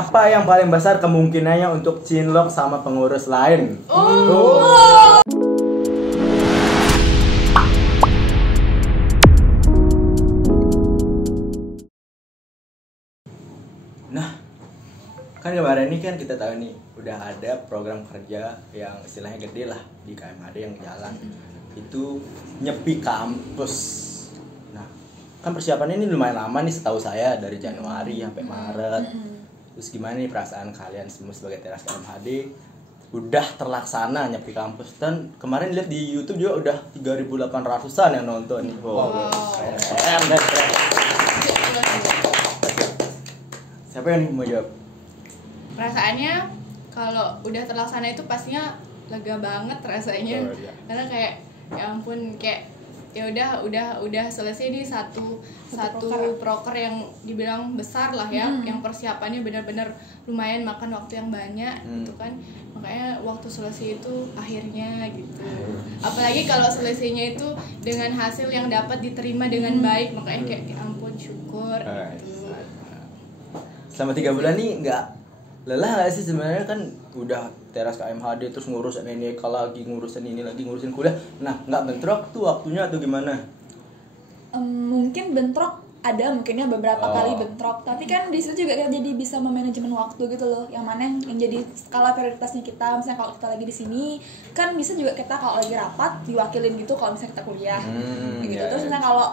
Apa yang paling besar kemungkinannya untuk cinlok sama pengurus lain? Nah, kan kemarin ini kan kita tahu nih udah ada program kerja yang istilahnya gede lah di KMHD yang jalan, itu nyepi kampus. Nah, kan persiapannya ini lumayan lama nih setahu saya, dari Januari sampai Maret. Terus gimana nih perasaan kalian semua sebagai teras KMHD udah terlaksana nyepi kampus? Dan kemarin lihat di YouTube juga udah 3.800-an yang nonton nih. Wow. Keren. Siapa yang mau jawab? Perasaannya kalau udah terlaksana itu pastinya lega banget rasanya. Karena kayak ya ampun, kayak ya udah selesai nih satu proker yang dibilang besar lah ya, yang persiapannya benar-benar lumayan makan waktu yang banyak gitu kan. Makanya waktu selesai itu akhirnya gitu. Apalagi kalau selesainya itu dengan hasil yang dapat diterima dengan baik, makanya kayak ya ampun syukur gitu. Selama 3 bulan nih nggak lelah nggak sih sebenarnya? Kan udah teras KMHD terus ngurusin ini lagi, ngurusin ini lagi, ngurusin kuliah. Nah, nggak bentrok tuh waktunya atau gimana? Mungkin bentrok ada, mungkinnya beberapa kali bentrok, tapi kan di situ juga kita jadi bisa memanajemen waktu gitu loh, yang mana yang jadi skala prioritasnya kita. Misalnya kalau kita lagi di sini kan bisa juga kita kalau lagi rapat diwakilin gitu kalau misalnya kita kuliah gitu. Terus misalnya kalau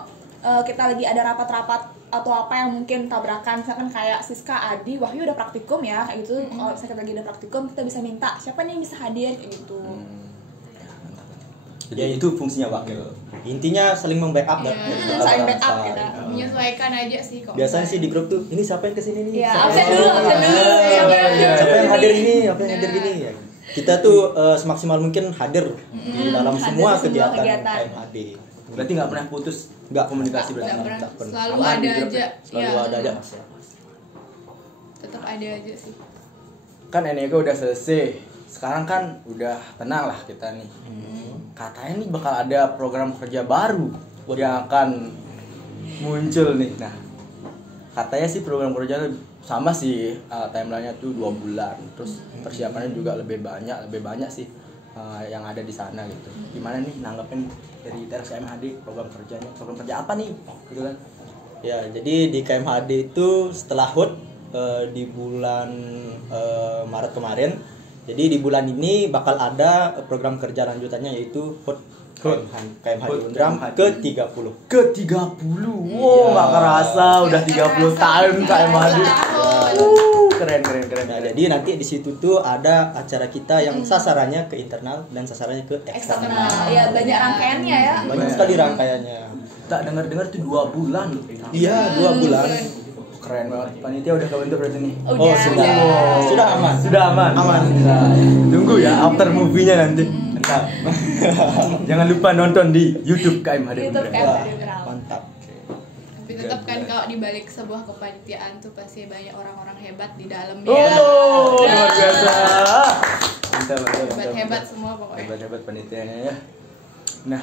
kita lagi ada rapat-rapat atau apa yang mungkin tabrakan, misalkan kayak Siska, Adi, Wahyu udah praktikum ya kayak gitu. Kalau misalnya kita lagi ada praktikum, kita bisa minta siapa nih yang bisa hadir kayak gitu. Jadi itu fungsinya wakil. Intinya saling membackup dan saling backup kita. Menyesuaikan aja sih kok. biasanya sih di grup tuh ini siapa yang kesini nih, Ya, siapa absen yang dulu. siapa yang hadir ini, apa yang hadir gini ya. Kita tuh semaksimal mungkin hadir di dalam hadir semua di semua kegiatan kegiatan. KMHD. Berarti nggak pernah putus, Nggak komunikasi berarti. Nggak pernah. Selalu Aman ada di grup aja. ya? Selalu Ya, ada aja. tetap ada aja sih. Kan NEK udah selesai, sekarang kan udah tenang lah kita nih. Katanya nih bakal ada program kerja baru yang akan muncul nih. Nah, katanya sih program kerja sama sih, timelinenya tuh 2 bulan. Terus persiapannya juga lebih banyak sih yang ada di sana gitu. Gimana nih nanggepin dari teras KMHD program kerjanya? Program kerja apa nih? Gitu kan? Ya, jadi di KMHD itu setelah HUT di bulan Maret kemarin. Jadi di bulan ini bakal ada program kerja lanjutannya, yaitu HUT KMHD Undram ke-30. Ke-30. Wow, nggak kerasa udah 30 tahun KMHD. Keren. Nah, jadi nanti di situ tuh ada acara kita yang sasarannya ke internal dan sasarannya ke eksternal. Ya banyak rangkaiannya ya. Banyak sekali rangkaiannya. Tak dengar tuh 2 bulan. Iya, 2 bulan. Keren banget. Panitia udah kebentuk berarti nih. Oh, sudah aman. Sudah aman. Nah, tunggu ya after movie-nya nanti. Mantap. Jangan lupa nonton di YouTube KMHD. YouTube KMHD Undram. Mantap. Tapi tetap kan kalau dibalik sebuah kepanitiaan tuh pasti banyak orang-orang hebat di dalamnya. Oh, luar biasa. Mantap. Hebat semua pokoknya. Hebat panitianya ya. Nah,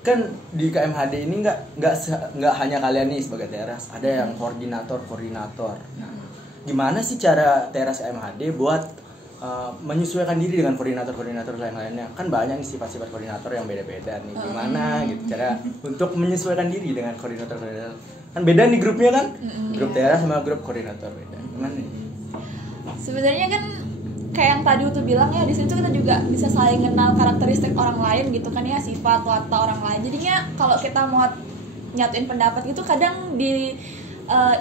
kan di KMHD ini nggak hanya kalian nih sebagai teras, ada yang koordinator. Nah, gimana sih cara teras KMHD buat menyesuaikan diri dengan koordinator lain-lainnya? Kan banyak nih sifat-sifat koordinator yang beda-beda nih. Gimana gitu cara untuk menyesuaikan diri dengan koordinator? Kan beda nih grupnya kan? Grup teras sama grup koordinator beda. Gimana nih? Sebenarnya kan kayak yang tadi Utu bilang ya, di situ kita juga bisa saling kenal karakteristik orang lain gitu kan ya, sifat watak orang lain. Jadinya kalau kita mau nyatuin pendapat gitu, kadang di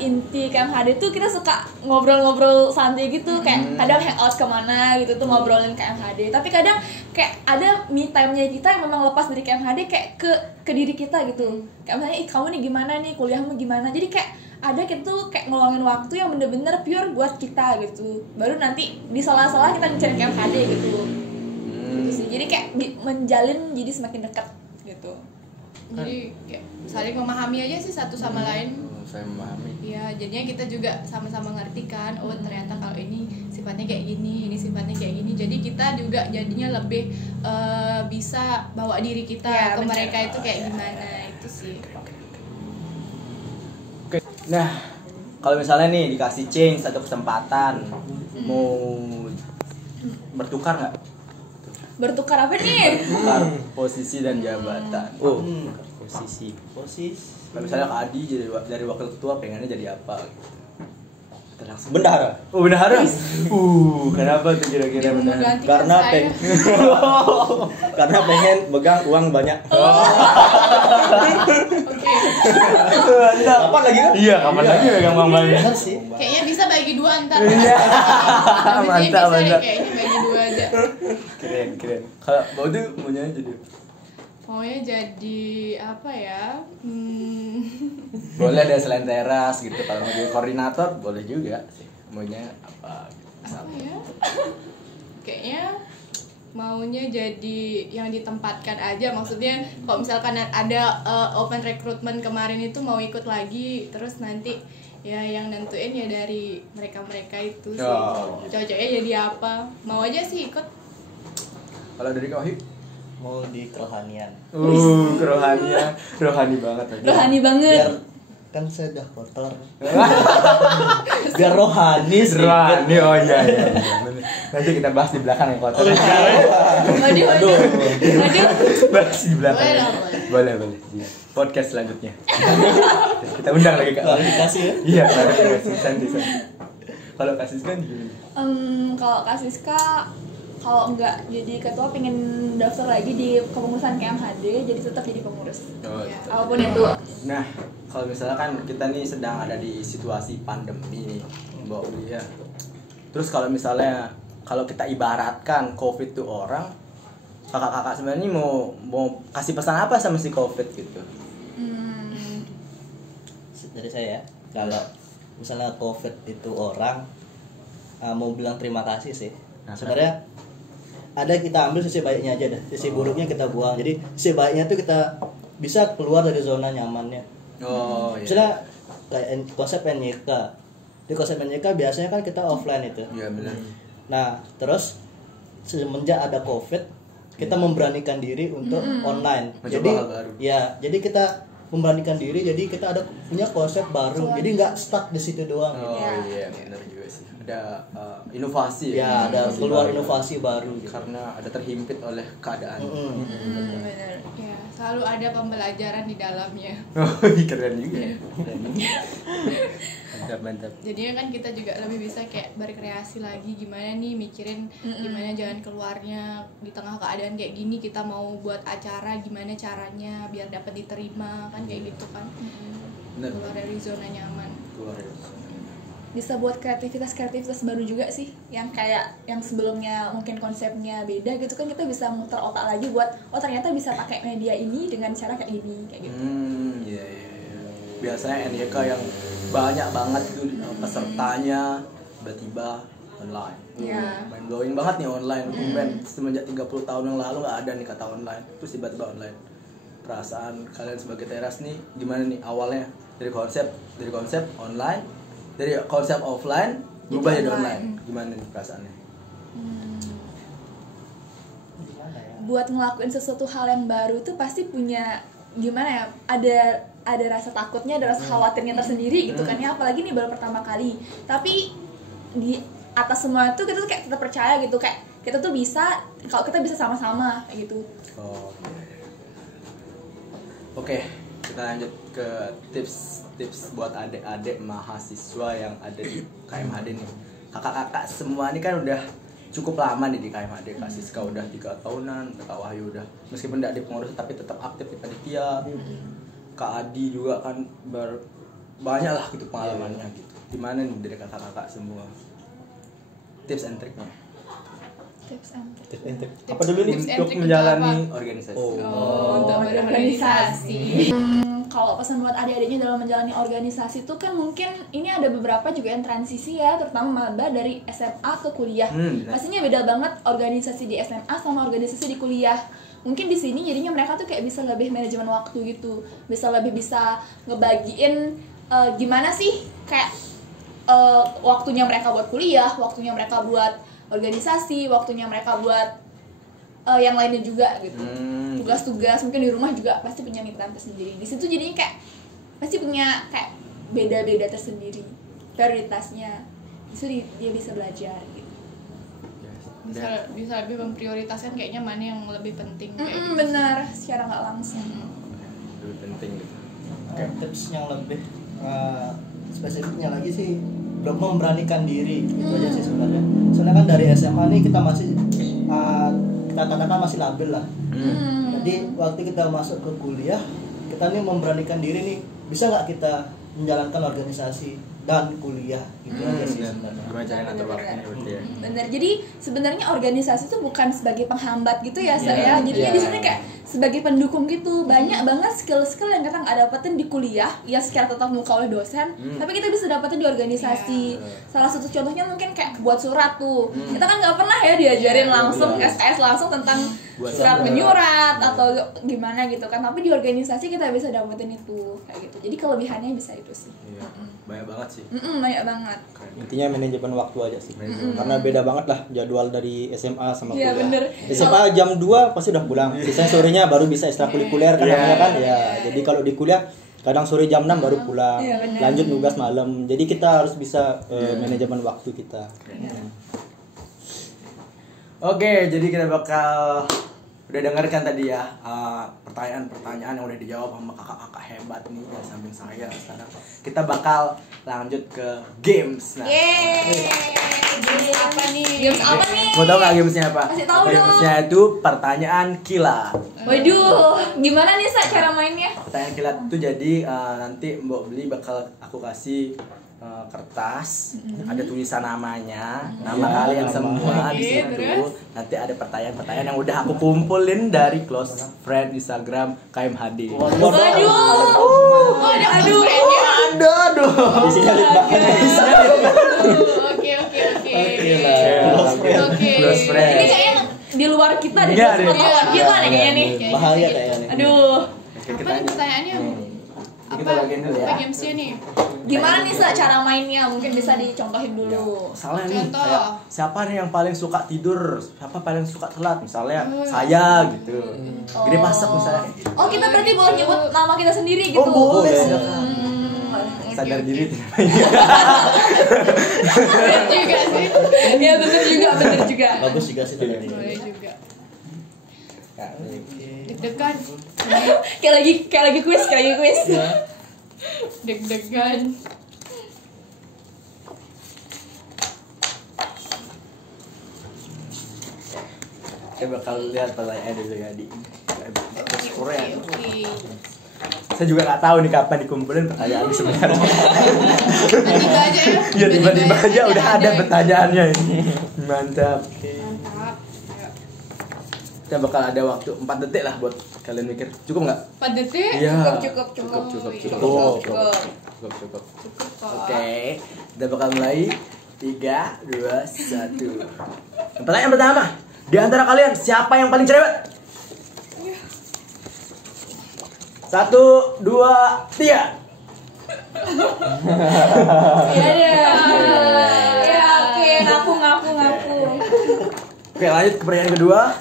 inti KMHD tuh kita suka ngobrol-ngobrol santai gitu, kayak kadang hangout kemana gitu tuh ngobrolin KMHD. Tapi kadang kayak ada me time-nya kita yang memang lepas dari KMHD, kayak ke diri kita gitu. Kayak misalnya, kamu nih gimana nih, kuliahmu gimana. Jadi kayak ada gitu kayak ngeluangin waktu yang bener-bener pure buat kita gitu. Baru nanti di sela-sela kita ngecari KMHD gitu. Gitu sih. Jadi kayak menjalin jadi semakin dekat gitu. Jadi kayak saling memahami aja sih satu sama lain. Saya memahami. Iya, jadinya kita juga sama-sama ngerti kan. Oh, ternyata kalau ini sifatnya kayak gini, ini sifatnya kayak gini. Jadi kita juga jadinya lebih bisa bawa diri kita Ya, ke bener. mereka itu kayak gimana itu sih. Nah, Kalau misalnya nih dikasih chance atau kesempatan, mau bertukar nggak? Bertukar apa nih? Bertukar posisi dan jabatan. Oh, posisi. Kalau misalnya Kak Adi jadi dari wakil ketua pengennya jadi apa? Langsung. Bendahara. Oh bendahara. Kenapa tuh kira-kira Dia mau bendahara? menggantikan Karena saya. karena pengen megang uang banyak. Oke. Mantap. Kapan lagi kan? Iya, kapan lagi megang uang banyak? Benar sih. Kayaknya bisa bagi 2 antar. Iya. Habisnya Mantap, bisa deh mantap. kayaknya bagi 2 aja. Keren. Kalau Bau tuh maunya jadi Maunya jadi apa ya? boleh ada selain teras gitu. Kalau mau jadi koordinator boleh juga sih. Maunya apa gitu. Apa ya? Kayaknya maunya jadi yang ditempatkan aja, maksudnya kalau misalkan ada open recruitment kemarin itu mau ikut lagi, terus nanti ya yang nentuin ya dari mereka itu sih. Oh. Cocoknya jadi apa, mau aja sih ikut. Kalau dari Kak Wahyu? Mau di kerohanian. Kerohanian, rohani banget lagi. Rohani banget. Biar kan saya udah kotor. Biar rohani sedikit. Rohani, oh iya. Bener. Nanti kita bahas di belakang yang kotor. Waduh. Bahas di belakang. Boleh lah, Boleh. Di podcast selanjutnya. Kita undang lagi Kak. Klarifikasi ya. Iya, klarifikasi santai. Kalau kasus kan gimana? Kalau Kak Siska, kalau enggak jadi ketua pengen daftar lagi di kepengurusan KMHD, jadi tetap jadi pengurus. Oh, Iya. gitu. Apapun itu. Nah, kalau misalkan kita nih sedang ada di situasi pandemi nih, Mbak Uli ya. Terus kalau misalnya kalau kita ibaratkan COVID itu orang, kakak-kakak sebenarnya mau kasih pesan apa sama si COVID gitu? Dari saya ya, kalau misalnya COVID itu orang, mau bilang terima kasih sih. Sebenarnya ada kita ambil sisi baiknya aja dah, sisi buruknya kita buang. Jadi sisi baiknya tuh kita bisa keluar dari zona nyamannya. Oh iya. Misalnya kayak konsep NYK. Di konsep NYK biasanya kan kita offline itu. Iya benar. Nah, terus semenjak ada COVID, kita memberanikan diri untuk online. Mencoba Jadi hal baru. ya, jadi kita memberanikan diri, jadi kita ada punya konsep baru. Jadi nggak stuck di situ doang. Oh iya benar juga sih. Ada inovasi Ya, ada Inovasi keluar baru. inovasi baru. Gitu. Karena ada terhimpit oleh keadaan. Bener. Ya, selalu ada pembelajaran di dalamnya. Oh, keren juga. Mantap. Jadinya kan kita juga lebih bisa kayak berkreasi lagi, gimana nih mikirin gimana jalan keluarnya di tengah keadaan kayak gini, kita mau buat acara gimana caranya biar dapat diterima kan kayak gitu kan. Bener. Keluar dari zona nyaman. Keluar dari zona. Bisa buat kreativitas baru juga sih, yang kayak yang sebelumnya mungkin konsepnya beda gitu kan, kita bisa muter otak lagi buat ternyata bisa pakai media ini dengan cara kayak gini kayak gitu. Iya. Biasanya NYK yang banyak banget itu pesertanya tiba-tiba online. Iya. Main blowing banget nih online. Men, semenjak 30 tahun yang lalu nggak ada nih kata online. Terus tiba-tiba online. Perasaan kalian sebagai teras nih gimana nih awalnya dari konsep online, dari konsep offline berubah jadi online. Gimana nih perasaannya? Gimana ya? Buat ngelakuin sesuatu hal yang baru tuh pasti punya gimana ya, ada rasa takutnya, ada rasa khawatirnya tersendiri gitu kan ya, apalagi nih baru pertama kali. Tapi di atas semua itu kita tuh kayak tetap percaya gitu, kayak kita tuh bisa, kalau kita bisa sama-sama kayak gitu. Oh. Oke, kita lanjut ke tips buat adik-adik mahasiswa yang ada di KMHD nih. Kakak-kakak semua ini kan udah cukup lama nih di KMHD. Kak Siska udah 3 tahunan, Kak Wahyu udah meskipun tidak di pengurus tapi tetap aktif di panitia. Kak Adi juga kan banyak lah gitu pengalamannya gitu. Gimana nih dari kakak-kakak semua? Tips and triknya. Tips and trick. Apa dulu nih? Tips and Untuk trick menjalani apa? organisasi. Untuk berorganisasi. Kalau pesan buat adik-adiknya dalam menjalani organisasi itu kan mungkin ini ada beberapa juga yang transisi ya, terutama maba dari SMA ke kuliah. Benar. Pastinya beda banget organisasi di SMA sama organisasi di kuliah. Mungkin di sini jadinya mereka tuh kayak bisa lebih manajemen waktu gitu, bisa ngebagiin gimana sih kayak waktunya mereka buat kuliah, waktunya mereka buat organisasi, waktunya mereka buat yang lainnya juga gitu. Tugas-tugas mungkin di rumah juga pasti punya me time tersendiri. Di situ jadinya kayak pasti punya kayak beda-beda tersendiri. prioritasnya, justru dia bisa belajar gitu. bisa lebih memprioritaskan kayaknya mana yang lebih penting kayak gitu. Benar, secara nggak langsung. Lebih penting gitu. Tips yang lebih spesifiknya lagi sih belum memberanikan diri gitu aja sih sebenarnya. Soalnya kan dari SMA nih kita masih kita katakan masih labil lah. Jadi waktu kita masuk ke kuliah kita nih memberanikan diri nih, bisa nggak kita menjalankan organisasi dan kuliah gitu aja sih sebenarnya. Gimana cara ngatur waktunya berarti ya? Bener, jadi sebenarnya organisasi itu bukan sebagai penghambat gitu ya saya, jadinya di sini kayak sebagai pendukung gitu. Banyak banget skill-skill yang kita nggak dapetin di kuliah ya secara tatap muka oleh dosen, tapi kita bisa dapetin di organisasi. Salah satu contohnya mungkin kayak buat surat tuh, kita kan nggak pernah ya diajarin langsung SKS langsung tentang surat menyurat atau gimana gitu kan, tapi di organisasi kita bisa dapetin itu kayak gitu. Jadi kelebihannya bisa itu sih. Iya, banyak banget sih. Banyak banget. Intinya manajemen waktu aja sih. Karena beda banget lah jadwal dari SMA sama Iya, kuliah. bener. SMA jam 2 pasti udah pulang. Sisanya sorenya baru bisa ekstrakurikuler kan namanya kan. Ya, jadi kalau di kuliah kadang sore jam 6 baru pulang. Iya, bener. Lanjut nugas malam. Jadi kita harus bisa manajemen waktu kita. Oke, jadi kita bakal udah dengarkan tadi ya pertanyaan-pertanyaan yang udah dijawab sama kakak-kakak hebat nih dari samping saya. Sekarang kita bakal lanjut ke games. Nah, Games apa nih? Games apa nih? mau tau nggak gamesnya apa? Kasih tahu dong. Gamesnya itu pertanyaan kilat. Waduh, gimana nih Sa cara mainnya? Pertanyaan kilat itu jadi nanti Mbak Beli bakal aku kasih kertas, ada tulisan namanya, nama kalian semua di situ. terus? Nanti ada pertanyaan-pertanyaan yang udah aku kumpulin dari close friend Instagram KMHD. Waduh. Aduh. Aduh. Isinya lit banget. Oke. Close friend. Ini kayaknya di luar kita deh, Iya, pengetahuan iya. kita nih kayaknya nih. Bahaya kayaknya nih. Aduh. Oke, Apa kita nih pertanyaannya? Kita bagian dulu ya. Apa gamesnya nih? Gimana nih Sa cara mainnya? Mungkin bisa dicontohin dulu. Misalnya nih, Contoh. kayak siapa nih yang paling suka tidur, siapa paling suka telat, misalnya saya gitu. Gede masak misalnya. Oh, kita berarti boleh nyebut nama kita sendiri gitu. Oh, boleh. Oke, Sadar oke. diri. Bener juga sih. Ya bener juga. Bagus juga sih tadi. Boleh juga. Ya, Deg-degan. Kayak lagi kuis. Deg-degan. Kita bakal lihat pertanyaan dulu ya di Korea. Oke. Saya juga nggak tahu nih kapan dikumpulin pertanyaan ini sebenarnya. Tiba-tiba aja ya. Iya tiba-tiba aja udah ada pertanyaannya ini. Mantap. Mantap. Ayo. Kita bakal ada waktu 4 detik lah buat kalian mikir. Cukup nggak? 4 detik. Iya. Cukup. Cukup kok. Oke, kita bakal mulai 3, 2, 1. Pertanyaan pertama, di antara kalian siapa yang paling cerewet? 1, 2, 3. Iya. Ya, oke, ngaku. Oke, lanjut ke pertanyaan kedua.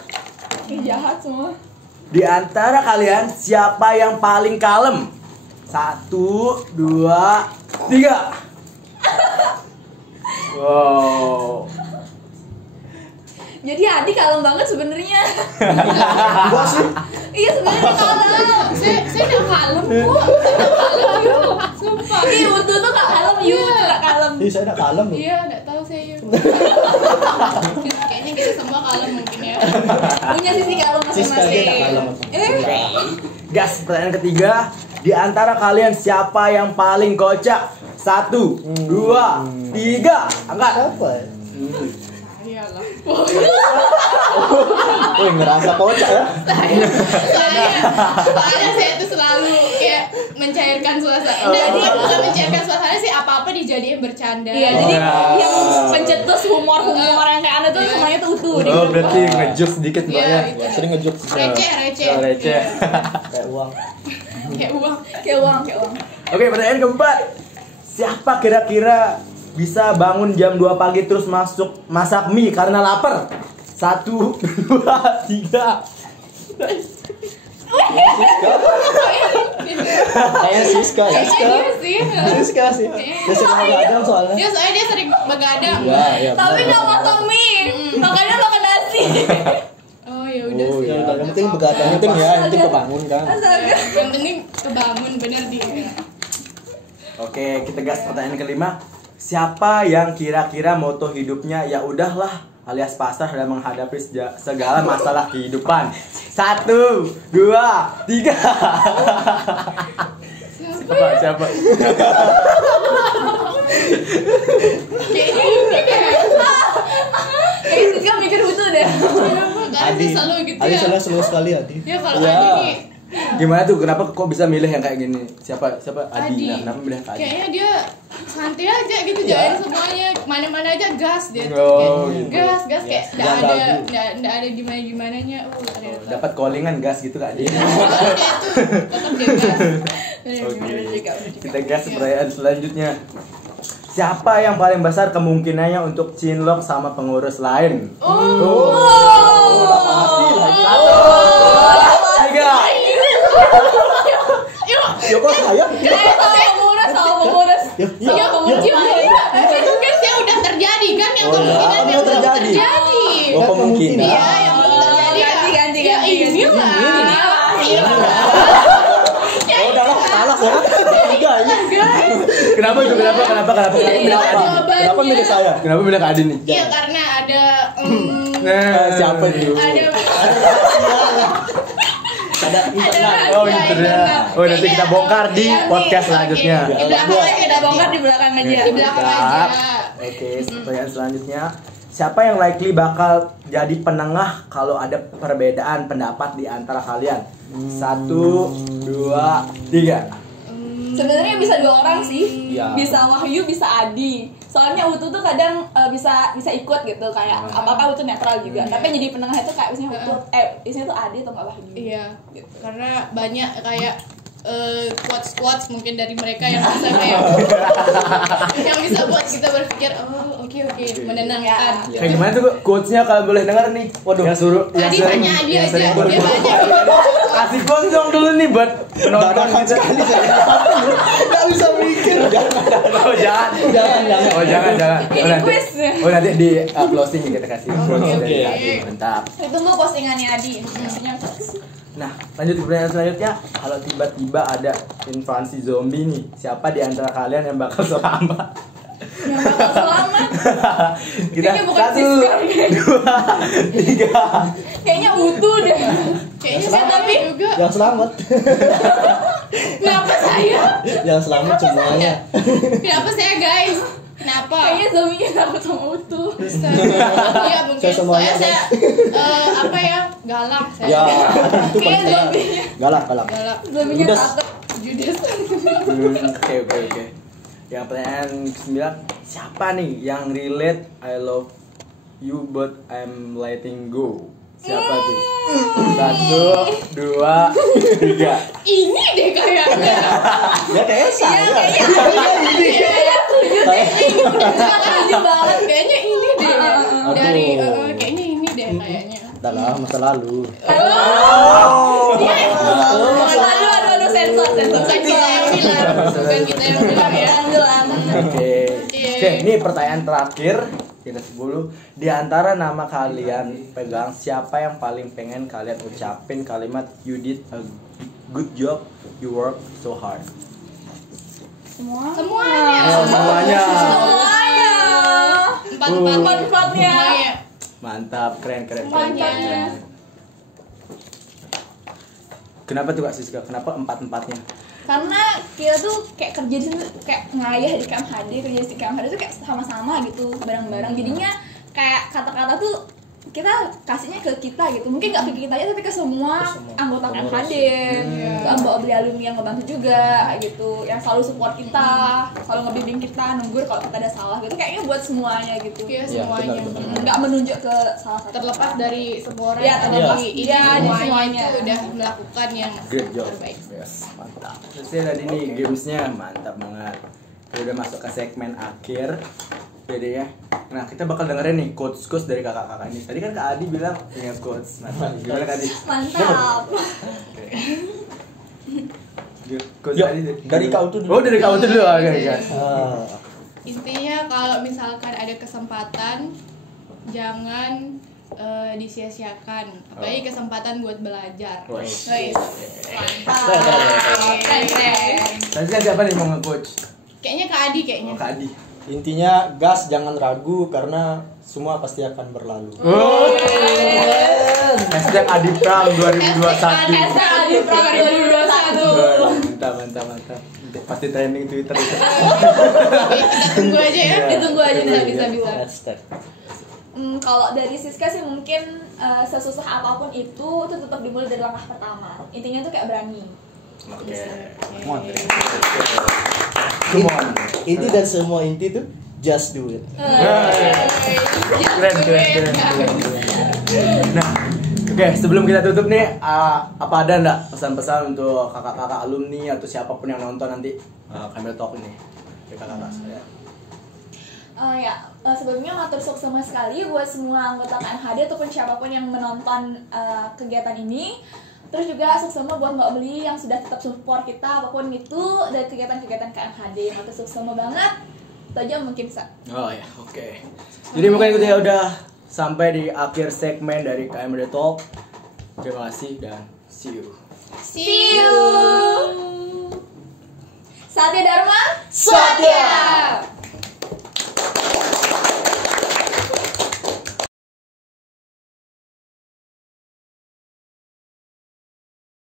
Ih, jahat semua. Di antara kalian siapa yang paling kalem? 1, 2, 3. Wow. Jadi Adi kalem banget sebenarnya. Gua sih Iya sebenarnya kalem. Saya udah kalem kok. Saya udah kalem yuk. Sumpah. Iya Utu tuh gak kalem, gak kalem. saya udah kalem loh. Iya, enggak tahu saya yuk. Kayaknya kita semua kalem mungkin ya. Punya sisi kalem Siska aja masing-masing. tak kalem. Gas, pertanyaan ketiga. Di antara kalian siapa yang paling kocak? 1, 2, 3. Angkat. Apa ya? Iyalah. Wih, ngerasa kocak ya. Soalnya saya tuh selalu kayak mencairkan suasana. Jadi bukan mencairkan suasana sih, apa-apa dijadiin bercanda. Iya, jadi yang pencetus humor yang kayak Anda tuh semuanya tuh utuh. Oh, berarti ngejuk sedikit Iya, mbaknya. itu. Sering ngejuk. Receh. Oh, receh. Kayak uang. Kayak uang. Kayak uang. Oke, pertanyaan keempat. Siapa kira-kira bisa bangun jam 2 pagi terus masak mie karena lapar? 1, 2, 3. Kayak Siska ya. Kayaknya dia sih. Siska sih. Dia sering begadang soalnya. Dia soalnya dia sering begadang. Ya, Tapi nggak masak mie, makannya makan nasi. Oh ya udah Oh, sih. iya. Yang penting begadang. Yang penting ya, yang penting kebangun kan. Astaga. Yang penting kebangun bener dia. Oke, kita gas pertanyaan kelima. Siapa yang kira-kira moto hidupnya ya udahlah alias pasrah dalam menghadapi segala masalah kehidupan? 1, 2, 3. Siapa? Kayaknya ini deh. Kayak Siska mikir butuh deh. Karena dia selalu gitu Adi ya. soalnya selalu sekali Adi. Ya kalau Ya. Adi nih. Gimana tuh? Kenapa kok bisa milih yang kayak gini? Siapa? Adi. Adi. Nah, kenapa milih Adi? Kayaknya dia santai aja gitu jalanin semuanya, mana-mana aja gas dia tuh. Oh, Kayak gitu. gas kayak enggak ada gimana-gimananya. Ternyata. Dapat callingan gas gitu Kak Adi. Kayak tuh tetap dia gas. Oke. Kita gas pertanyaan selanjutnya. Siapa yang paling besar kemungkinannya untuk cinlok sama pengurus lain? Tiga. Ya kok saya? Sama pengurus. Ya gimana ya? Itu guys ya udah terjadi kan yang kemungkinan udah yang belum terjadi. terjadi. Oh, kemungkinan. Iya, yang belum terjadi. Ganti. Ya ini lah. Iya. Oh, udahlah, salah saya. Tiga ini. Kenapa itu? Kenapa? Kenapa milih saya? Kenapa milih Kak Adi nih? Iya karena ada Siapa itu? ada Oh, internal. Oh, nanti kita bongkar di podcast selanjutnya. Di belakang aja Kita bongkar di belakang aja. Di belakang aja. Siap. Oke, pertanyaan selanjutnya. Siapa yang likely bakal jadi penengah kalau ada perbedaan pendapat di antara kalian? 1, 2, 3. Sebenarnya bisa 2 orang sih. Iya. Bisa Wahyu, bisa Adi. Soalnya Utu tuh kadang bisa ikut gitu kayak apa-apa Utu netral juga. Tapi yang jadi penengah itu kayak misalnya Utu isinya tuh Adi atau enggak Wahyu. Iya, karena banyak kayak quotes mungkin dari mereka yang bisa kayak yang bisa buat kita berpikir oke menenangkan. Kayak gimana tuh quotes-nya kalau boleh dengar nih? Waduh, yang suruh Adi tanya Adi aja, dia banyak. Kasih quotes dong dulu nih buat penonton kita. Nggak bisa mikir. Oh, jangan. Oh, jangan. Ini quiz. Nanti di closing kita kasih quotes dari Oke. Adi. Mantap. Tunggu postingannya Adi. Isinya Nah, lanjut ke pertanyaan selanjutnya. Kalau tiba-tiba ada invasi zombie nih, siapa di antara kalian yang bakal selamat? yang bakal selamat. Kita Kayaknya bukan 1, Siska. 2, 3. Kayaknya Utu deh. Kayaknya saya tapi juga. Yang selamat. Kenapa saya? Yang selamat semuanya. Kenapa saya guys? Kenapa? Kayaknya zombie-nya takut sama Utu. Iya mungkin Saya semuanya, soalnya saya apa ya galak saya. Ya, itu Kayaknya penting. zombie-nya Galak. Galak. zombie-nya Judas. takut. Judes. Oke. Yang pertanyaan ke-9, siapa nih yang relate I love you but I'm letting go? Siapa tuh? 1, 2, 3. Ini deh kayaknya. Ya kayak saya. Iya, Setuju banget. kayaknya ini deh. Aduh. Dari kayaknya ini deh kayaknya. Udah lah, masa lalu. Aduh, sensor. Bukan kita yang bilang ya. Oke. Iya. Oke, ini pertanyaan terakhir. Kita 10. Di antara nama kalian pegang, siapa yang paling pengen kalian ucapin kalimat you did a good job, you work so hard? Semuanya. Semuanya. Empat-empatnya. Iya. Mantap, keren. Semuanya. Kenapa tuh Kak Siska? Kenapa 4-4-nya? Karena kita tuh kayak kerja di sini kayak ngayah di KMHD, kerja di KMHD tuh kayak sama-sama gitu, bareng-bareng. Jadinya kayak kata-kata tuh kita kasihnya ke kita gitu, mungkin nggak ke kita aja tapi ke semua anggota KMHD, ke Mbak Obli alumni yang ngebantu juga gitu, yang selalu support kita, selalu ngebimbing kita, nunggu kalau kita ada salah gitu, kayaknya buat semuanya gitu. Iya Iya, semuanya. benar. Nggak menunjuk ke salah satu. Terlepas dari semua orang Iya, yang ada terlepas. di ini Iya, di semuanya semuanya. itu udah melakukan yang Great job. terbaik. Yes, mantap. Terus ya tadi nih gamesnya mantap banget. Kita udah masuk ke segmen akhir. Jadi ya. Nah, kita bakal dengerin nih quotes dari kakak-kakak ini. Tadi kan Kak Adi bilang punya quotes. Nah, gimana Kak Adi? Mantap. Quotes Yuk, Adi dari kau tuh dulu. Oh, dari kau tuh dulu. Oke, guys. Intinya kalau misalkan ada kesempatan jangan disia-siakan, apalagi kesempatan buat belajar. Wes. Mantap. Keren. Tadi kan siapa nih mau nge-coach? Kayaknya Kak Adi kayaknya. Oh, Kak Adi. Intinya gas, jangan ragu karena semua pasti akan berlalu. Oh. Hashtag Adi Pram 2021. Hashtag Adi Pram 2021. Mantap. Pasti trending Twitter itu. Oke, kita tunggu aja ya. Ditunggu aja bisa. Hashtag. Kalau dari Siska sih mungkin sesusah apapun itu tetap dimulai dari langkah pertama. Intinya tuh kayak berani. Oke. Come on. Inti dan semua inti tuh just do it. Keren. Nah, oke, sebelum kita tutup nih, apa ada nggak pesan-pesan untuk kakak-kakak alumni atau siapapun yang nonton nanti Camel Talk ini? Kakak-kakak saya. Sebelumnya matur suwun sama sekali buat semua anggota KMHD ataupun siapapun yang menonton kegiatan ini. Terus juga sukses buat Mbak Beli yang sudah tetap support kita apapun itu dari kegiatan-kegiatan KMHD. Matur sukses banget. Itu aja mungkin Oh ya, oke. Jadi mungkin itu ya udah sampai di akhir segmen dari KMHD Talk. Terima kasih dan see you. See you. Satya Dharma. Satya.